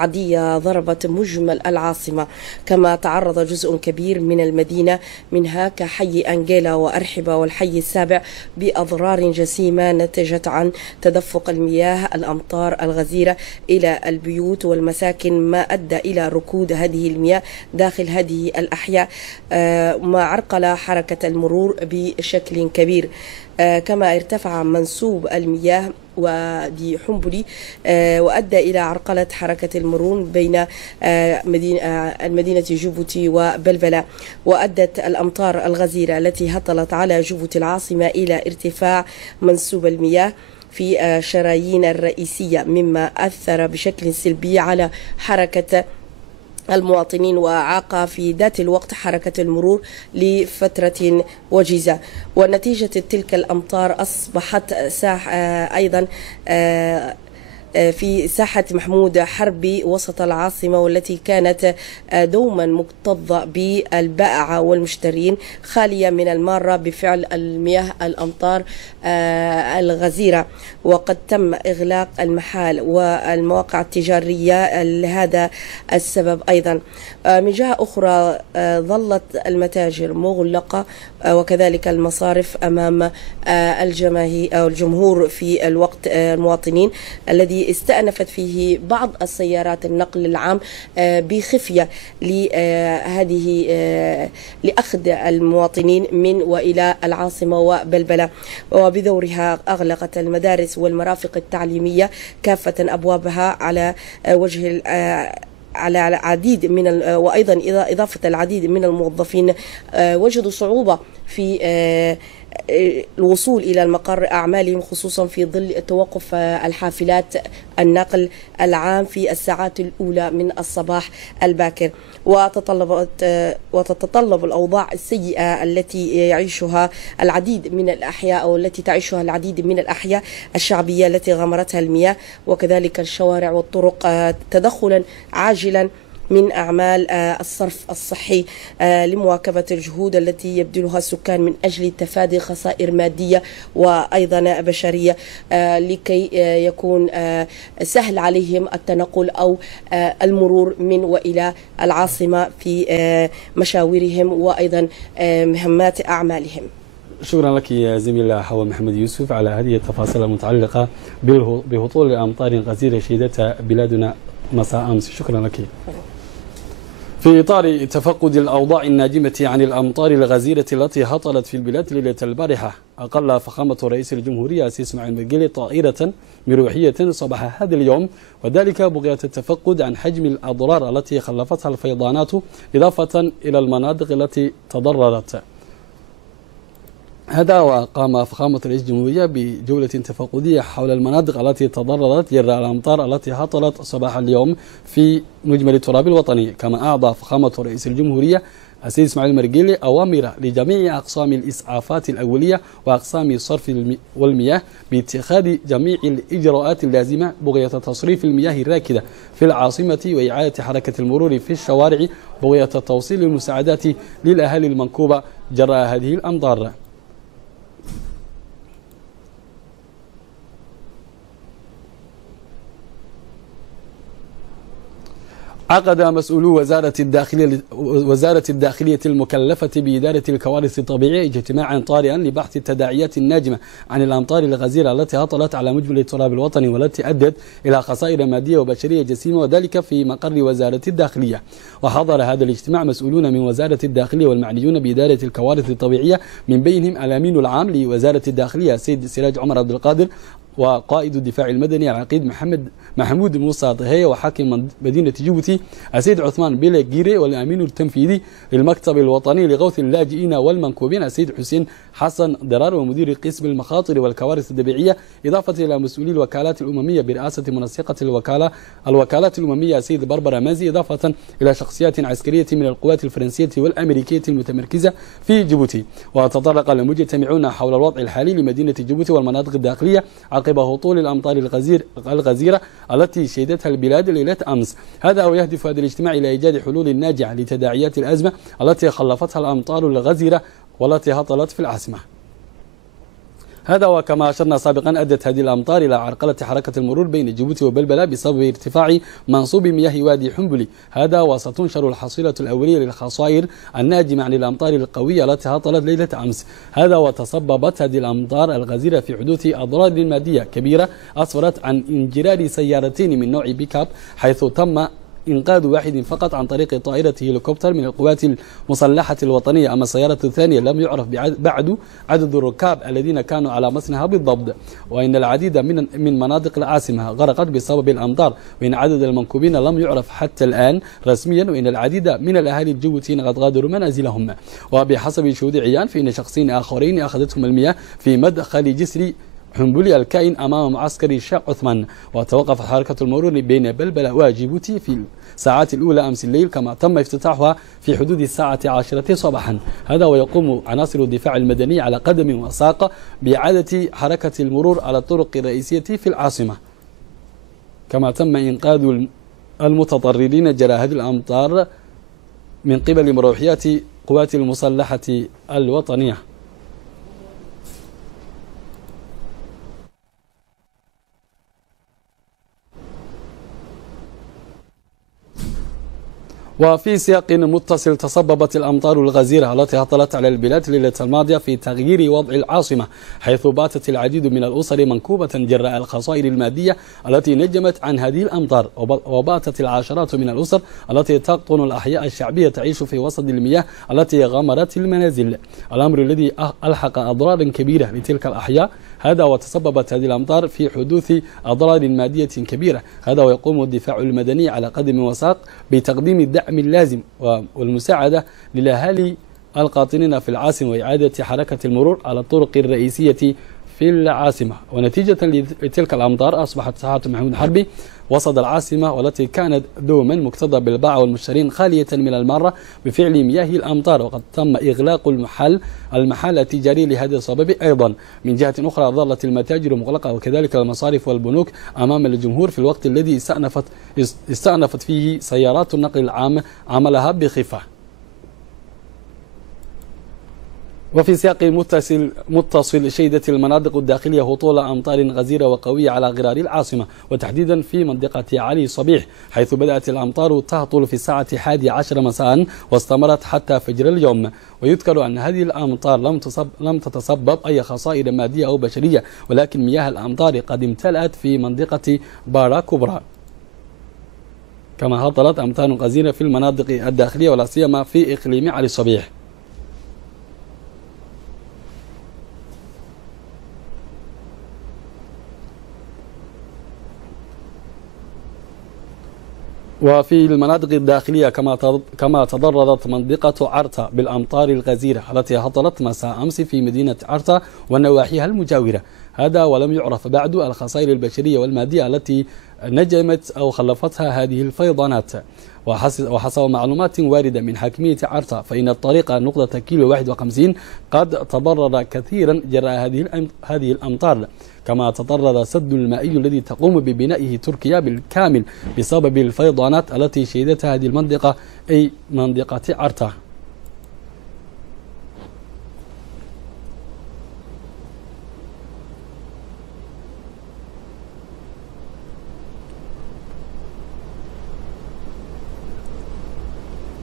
عادية ضربت مجمل العاصمة، كما تعرض جزء كبير من المدينة منها كحي أنجيلا وأرحبة والحي السابع بأضرار جسيمة نتجت عن تدفق المياه الأمطار الغزيرة إلى البيوت والمساكن، ما أدى إلى ركود هذه المياه داخل هذه الأحياء، ما عرقل حركة المرور بشكل كبير. كما ارتفع منسوب المياه وادي حنبلي وأدى إلى عرقلة حركة المرور بين المدينة جيبوتي وبلبلة، وأدت الأمطار الغزيرة التي هطلت على جيبوتي العاصمة إلى ارتفاع منسوب المياه في الشرايين الرئيسية، مما أثر بشكل سلبي على حركة المواطنين وأعاق في ذات الوقت حركة المرور لفترة وجيزة. ونتيجة تلك الأمطار أصبحت أيضا في ساحة محمود حربي وسط العاصمة، والتي كانت دوما مكتظة بالبائعة والمشترين خالية من المارة بفعل المياه الأمطار الغزيرة، وقد تم إغلاق المحال والمواقع التجارية لهذا السبب. أيضا من جهة أخرى ظلت المتاجر مغلقة وكذلك المصارف أمام الجمهور في الوقت المواطنين الذي استأنفت فيه بعض السيارات النقل العام بخفية لأخذ المواطنين من وإلى العاصمة وبلبلة، وبدورها أغلقت المدارس والمرافق التعليمية كافة أبوابها على وجه على العديد من وأيضا إضافة العديد من الموظفين وجدوا صعوبة في الوصول إلى المقر أعمالهم، خصوصا في ظل توقف الحافلات النقل العام في الساعات الأولى من الصباح الباكر. وتتطلب الأوضاع السيئة التي يعيشها العديد من الأحياء أو التي تعيشها العديد من الأحياء الشعبية التي غمرتها المياه وكذلك الشوارع والطرق تدخلا عاجلا من أعمال الصرف الصحي لمواكبة الجهود التي يبذلها السكان من أجل تفادي خسائر مادية وأيضا بشرية، لكي يكون سهل عليهم التنقل أو المرور من وإلى العاصمة في مشاورهم وأيضا مهمات أعمالهم. شكرا لك يا زميلة حواء محمد يوسف على هذه التفاصيل المتعلقة بهطول أمطار غزيرة شهدتها بلادنا مساء أمس. شكرا لك. في إطار تفقد الأوضاع الناجمة عن الأمطار الغزيرة التي هطلت في البلاد ليلة البارحة، أقل فخامة رئيس الجمهورية السيد إسماعيل مرقيلي طائرة مروحية صباح هذا اليوم، وذلك بغية التفقد عن حجم الأضرار التي خلفتها الفيضانات إضافة إلى المناطق التي تضررت. هذا وقام فخامة رئيس الجمهورية بجولة تفقدية حول المناطق التي تضررت جراء الأمطار التي هطلت صباح اليوم في مجمل التراب الوطني. كما أعطى فخامة رئيس الجمهورية السيد إسماعيل مرقيلي أوامر لجميع أقسام الإسعافات الأولية وأقسام الصرف والمياه باتخاذ جميع الإجراءات اللازمة بغية تصريف المياه الراكدة في العاصمة وإعادة حركة المرور في الشوارع بغية توصيل المساعدات للأهالي المنكوبة جراء هذه الأمطار. عقد مسؤولو وزارة الداخلية المكلفة بإدارة الكوارث الطبيعية اجتماعا طارئا لبحث التداعيات الناجمة عن الأمطار الغزيرة التي هطلت على مجمل التراب الوطني والتي أدت إلى خسائر مادية وبشرية جسيمة، وذلك في مقر وزارة الداخلية. وحضر هذا الاجتماع مسؤولون من وزارة الداخلية والمعنيون بإدارة الكوارث الطبيعية، من بينهم الأمين العام لوزارة الداخلية السيد سراج عمر عبد القادر، وقائد الدفاع المدني العقيد محمود موسى طهية، وحاكم مدينة جيبوتي السيد عثمان بيلي جيري، والأمين التنفيذي للمكتب الوطني لغوث اللاجئين والمنكوبين السيد حسين حسن درار، ومدير قسم المخاطر والكوارث الطبيعية، إضافة إلى مسؤولي الوكالات الأممية برئاسة منسقة الوكالات الأممية السيد بربرا مازي، إضافة إلى شخصيات عسكرية من القوات الفرنسية والأمريكية المتمركزة في جيبوتي. وتطرق المجتمعون حول الوضع الحالي لمدينة جيبوتي والمناطق الداخلية عقب هطول الأمطار الغزيرة التي شهدتها البلاد ليلة أمس. هذا ويهدف هذا الاجتماع إلى إيجاد حلول ناجعة لتداعيات الأزمة التي خلفتها الأمطار الغزيرة والتي هطلت في العاصمة. هذا وكما أشرنا سابقا أدت هذه الأمطار إلى عرقلة حركة المرور بين جيبوتي وبلبلة بسبب ارتفاع منسوب مياه وادي حنبلي. هذا وستنشر الحصيلة الأولية للخصائر الناجمة عن الأمطار القوية التي هطلت ليلة أمس. هذا وتسببت هذه الأمطار الغزيرة في حدوث أضرار مادية كبيرة أسفرت عن انجرار سيارتين من نوع بيكاب، حيث تم إنقاذ واحد فقط عن طريق طائرة هليكوبتر من القوات المسلحة الوطنية، أما السيارة الثانية لم يعرف بعد عدد الركاب الذين كانوا على متنها بالضبط. وإن العديد من مناطق العاصمة غرقت بسبب الأمطار، وإن عدد المنكوبين لم يعرف حتى الآن رسميا، وإن العديد من الأهالي الجيبوتيين قد غادروا منازلهم. وبحسب شهود عيان فإن شخصين آخرين أخذتهم المياه في مدخل جسر حنبلي الكائن أمام معسكر الشيخ عثمان. وتوقفت حركة المرور بين بلبلة وجيبوتي في الساعات الأولى أمس الليل، كما تم افتتاحها في حدود الساعة 10 صباحا. هذا ويقوم عناصر الدفاع المدني على قدم وساق بإعادة حركة المرور على الطرق الرئيسية في العاصمة، كما تم إنقاذ المتضررين جراء هذه الأمطار من قبل مروحيات قوات المسلحة الوطنية. وفي سياق متصل، تسببت الأمطار الغزيرة التي هطلت على البلاد الليلة الماضية في تغيير وضع العاصمة، حيث باتت العديد من الأسر منكوبة جراء الخسائر المادية التي نجمت عن هذه الأمطار، وباتت العشرات من الأسر التي تقطن الأحياء الشعبية تعيش في وسط المياه التي غمرت المنازل، الأمر الذي ألحق أضرارا كبيرة لتلك الأحياء. هذا وتسببت هذه الأمطار في حدوث أضرار مادية كبيرة. هذا ويقوم الدفاع المدني على قدم وساق بتقديم الدعم اللازم والمساعدة للأهالي القاطنين في العاصمة، وإعادة حركة المرور على الطرق الرئيسية في العاصمة. ونتيجة لتلك الأمطار أصبحت ساحة محمود حربي وسط العاصمة، والتي كانت دوما مكتظة بالباعة والمشترين خالية من المارة بفعل مياه الأمطار، وقد تم إغلاق المحال التجاري لهذا السبب. أيضا من جهة أخرى ظلت المتاجر مغلقة، وكذلك المصارف والبنوك أمام الجمهور في الوقت الذي استأنفت فيه سيارات النقل العام عملها بخفة. وفي سياق متصل، شهدت المناطق الداخلية هطول أمطار غزيرة وقوية على غرار العاصمة، وتحديدا في منطقة علي صبيح، حيث بدأت الأمطار تهطل في الساعة 11 مساء واستمرت حتى فجر اليوم. ويذكر أن هذه الأمطار لم تتسبب أي خسائر مادية أو بشرية، ولكن مياه الأمطار قد امتلأت في منطقة بارا كبرى. كما هطلت أمطار غزيرة في المناطق الداخلية ولا سيما في إقليم علي صبيح. وفي المناطق الداخلية كما تضررت منطقة عرتا بالأمطار الغزيرة التي هطلت مساء أمس في مدينة عرتا ونواحيها المجاورة. هذا ولم يعرف بعد الخسائر البشرية والمادية التي نجمت أو خلفتها هذه الفيضانات. وحسب معلومات واردة من حاكمية عرتا، فإن الطريق نقطة كيلو 51 قد تضرر كثيرا جراء هذه الأمطار، كما تضرر سد المائي الذي تقوم ببنائه تركيا بالكامل بسبب الفيضانات التي شهدتها هذه المنطقة، أي منطقة عرتا.